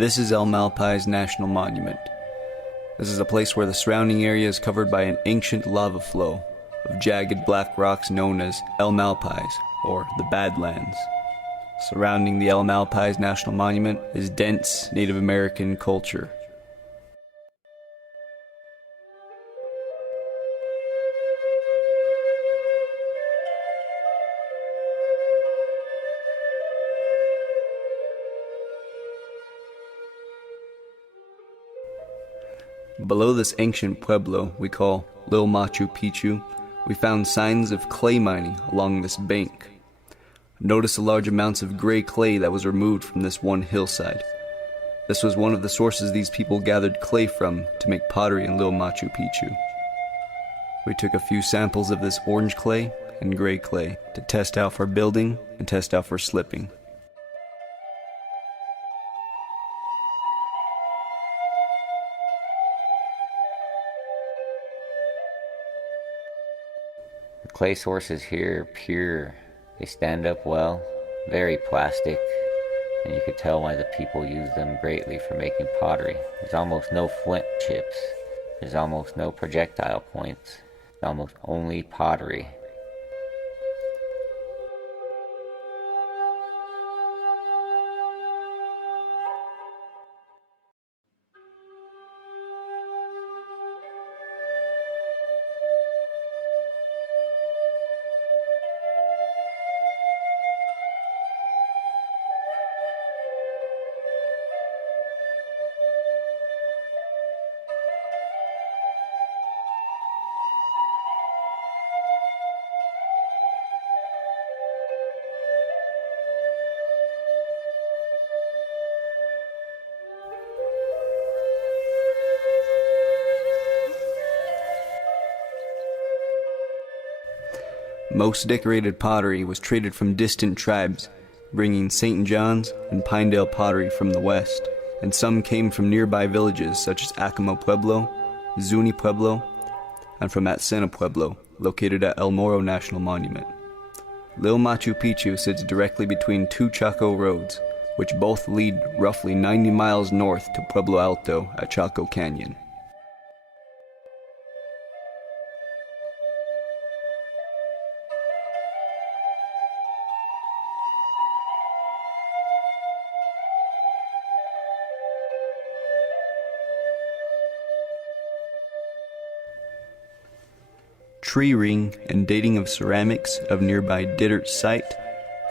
This is El Malpais National Monument. This is a place where the surrounding area is covered by an ancient lava flow of jagged black rocks known as El Malpais, or the Badlands. Surrounding the El Malpais National Monument is dense Native American culture. Below this ancient pueblo we call Lil Machu Picchu, we found signs of clay mining along this bank. Notice the large amounts of gray clay that was removed from this one hillside. This was one of the sources these people gathered clay from to make pottery in Lil Machu Picchu. We took a few samples of this orange clay and gray clay to test out for building and test out for slipping. The clay sources here are pure. They stand up well, very plastic, and you could tell why the people use them greatly for making pottery. There's almost no flint chips. There's almost no projectile points. It's almost only pottery. Most decorated pottery was traded from distant tribes, bringing St. John's and Pinedale pottery from the west, and some came from nearby villages such as Acoma Pueblo, Zuni Pueblo, and from Atsena Pueblo, located at El Morro National Monument. Lil Machu Picchu sits directly between two Chaco roads, which both lead roughly 90 miles north to Pueblo Alto at Chaco Canyon. Tree ring and dating of ceramics of nearby Dittert site,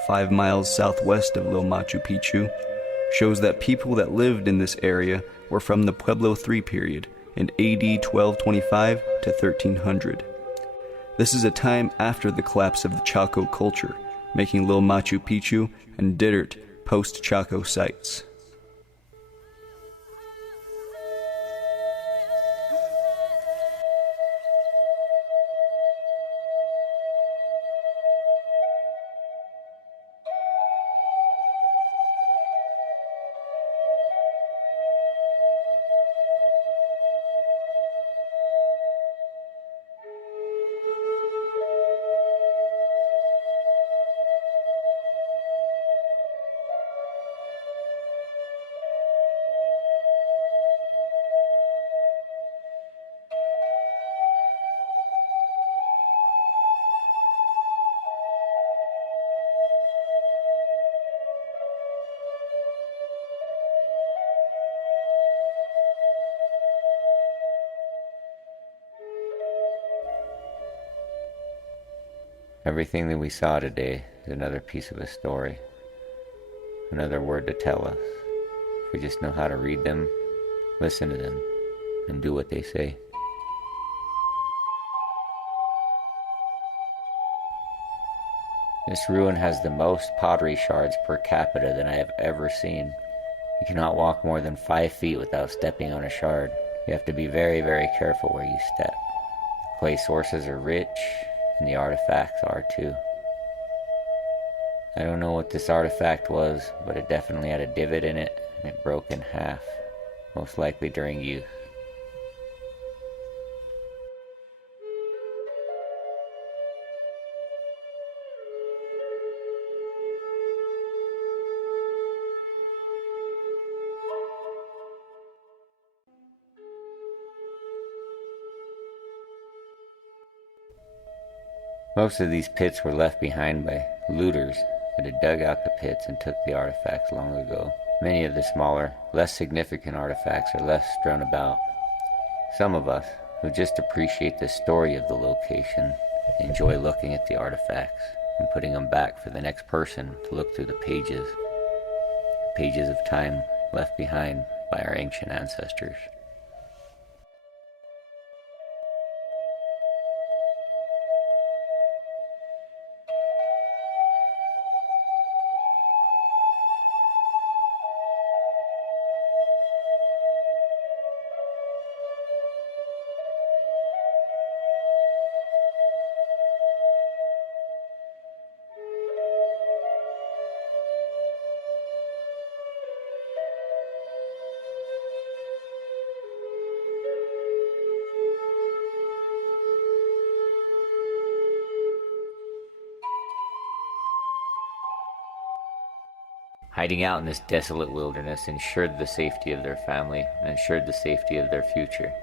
5 miles southwest of Lil Machu Picchu, shows that people that lived in this area were from the Pueblo III period in AD 1225 to 1300. This is a time after the collapse of the Chaco culture, making Lil Machu Picchu and Dittert post-Chaco sites. Everything that we saw today is another piece of a story, another word to tell us. If we just know how to read them, listen to them, and do what they say. This ruin has the most pottery shards per capita than I have ever seen. You cannot walk more than 5 feet without stepping on a shard. You have to be very, very careful where you step. Clay sources are rich, and the artifacts are too. I don't know what this artifact was, but it definitely had a divot in it, and it broke in half, most likely during use. Most of these pits were left behind by looters that had dug out the pits and took the artifacts long ago. Many of the smaller, less significant artifacts are left strewn about. Some of us, who just appreciate the story of the location, enjoy looking at the artifacts and putting them back for the next person to look through the pages of time left behind by our ancient ancestors. Hiding out in this desolate wilderness ensured the safety of their family and ensured the safety of their future.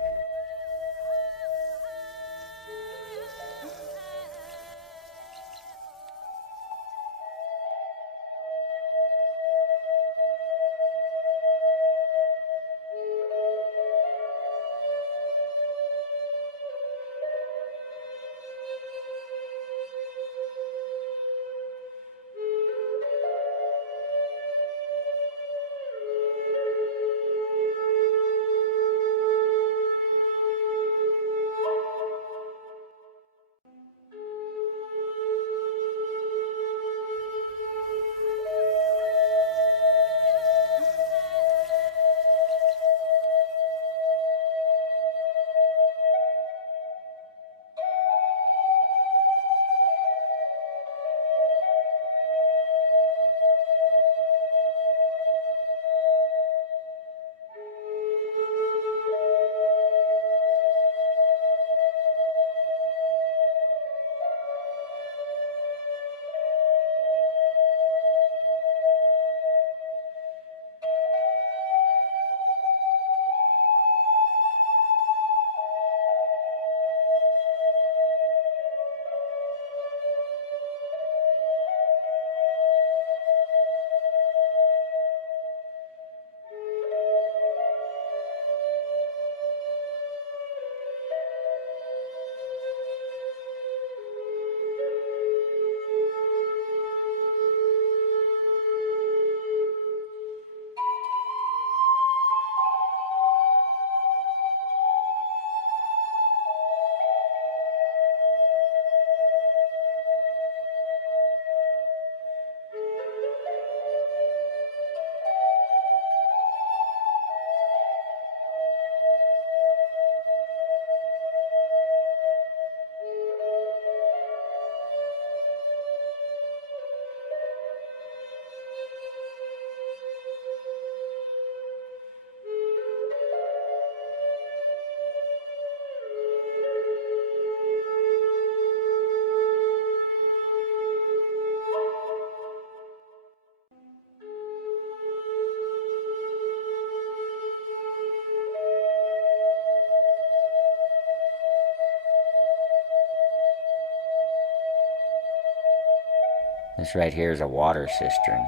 This right here is a water cistern.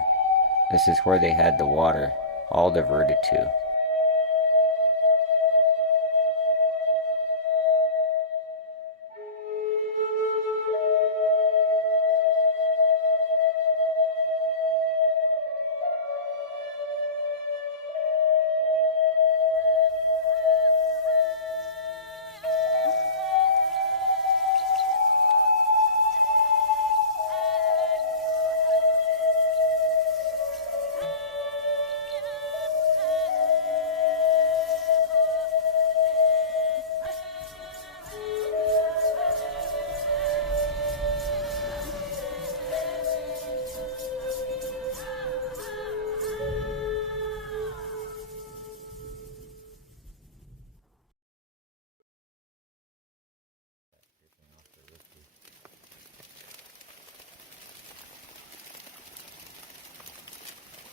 This is where they had the water all diverted to.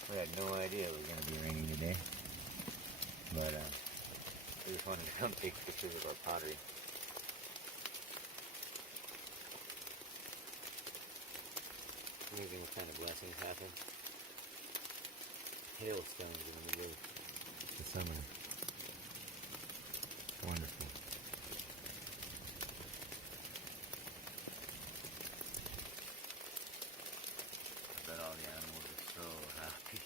We had no idea it was going to be raining today, but I just wanted to come take pictures of our pottery. Amazing what kind of blessings happen. Hailstones in the middle of the summer. Wonderful. I bet all the animals are so happy.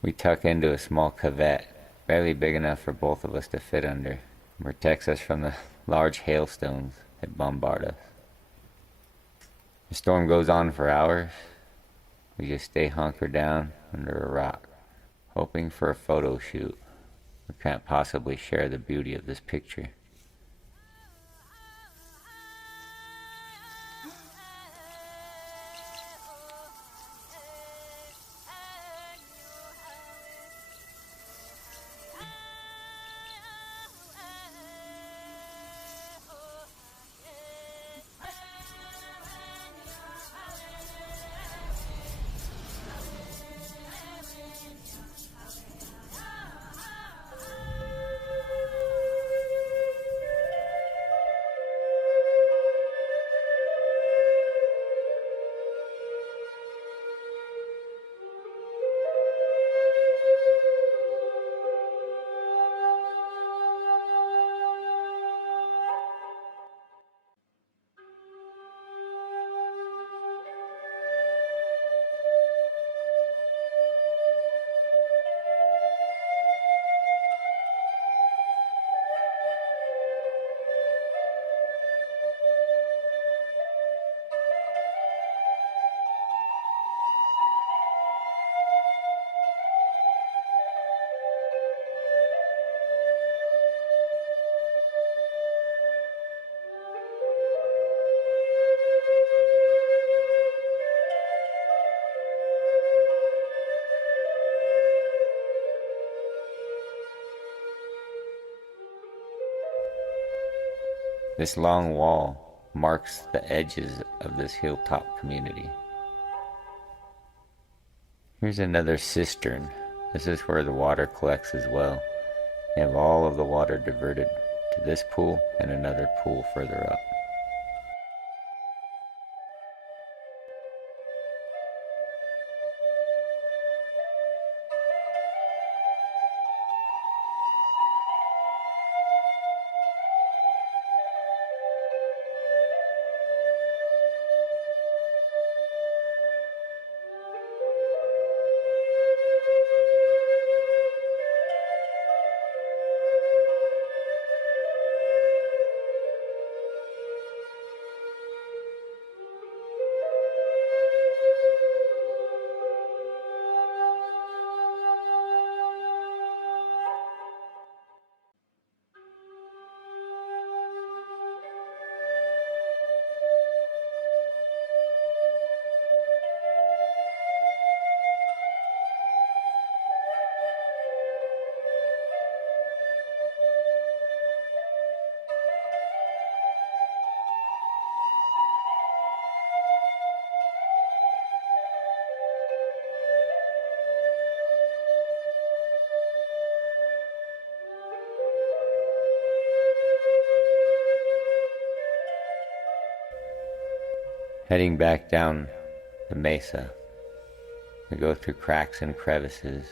We tuck into a small cavette, barely big enough for both of us to fit under. It protects us from the large hailstones that bombard us. The storm goes on for hours. We just stay hunkered down under a rock, hoping for a photo shoot. We can't possibly share the beauty of this picture. This long wall marks the edges of this hilltop community. Here's another cistern. This is where the water collects as well. They have all of the water diverted to this pool and another pool further up. Heading back down the mesa, we go through cracks and crevices.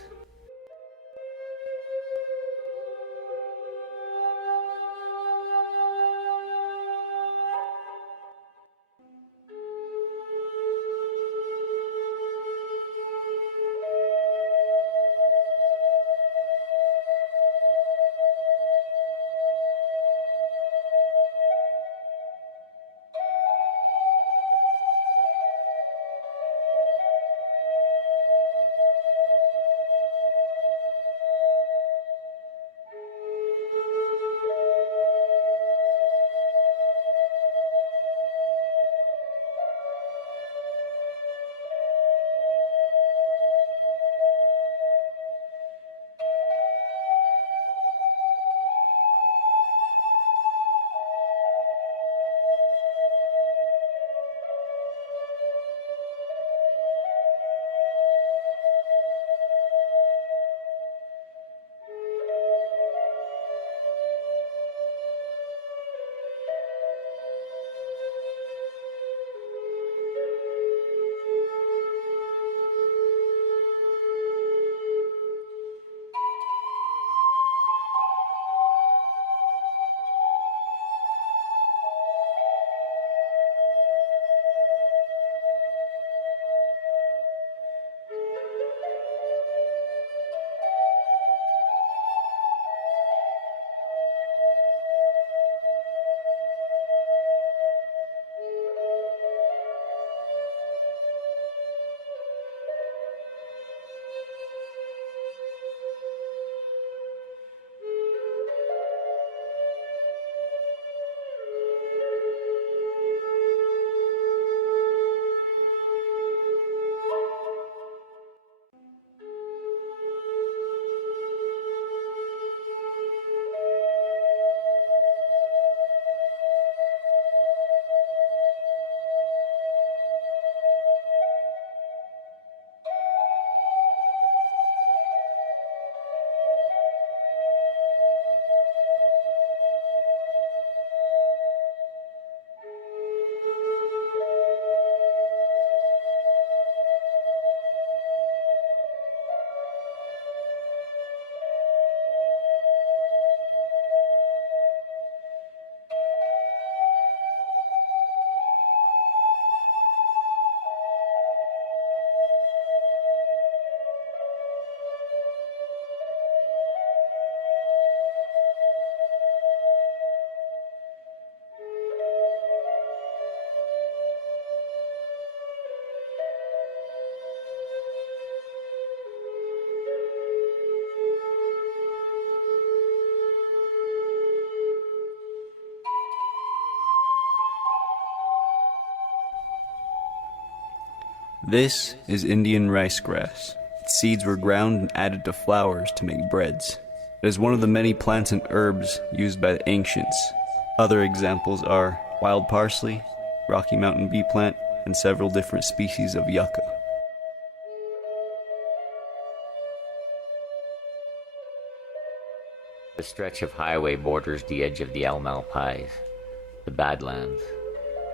This is Indian rice grass. Its seeds were ground and added to flours to make breads. It is one of the many plants and herbs used by the ancients. Other examples are wild parsley, Rocky Mountain bee plant, and several different species of yucca. The stretch of highway borders the edge of the Almalpais, the Badlands.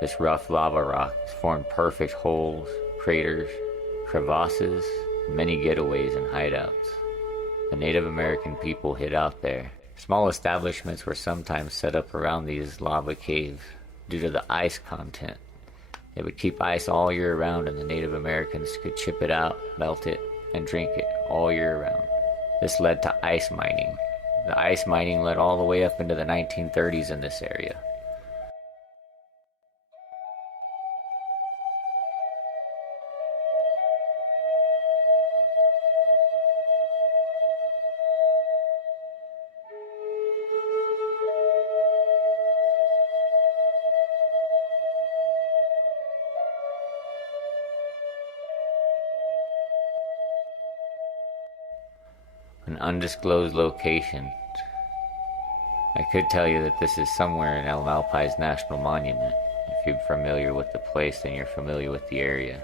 This rough lava rock formed perfect holes, craters, crevasses, and many getaways and hideouts. The Native American people hid out there. Small establishments were sometimes set up around these lava caves due to the ice content. They would keep ice all year round, and the Native Americans could chip it out, melt it, and drink it all year round. This led to ice mining. The ice mining led all the way up into the 1930s in this area. An undisclosed location. I could tell you that this is somewhere in El Malpais National Monument. If you're familiar with the place, then you're familiar with the area.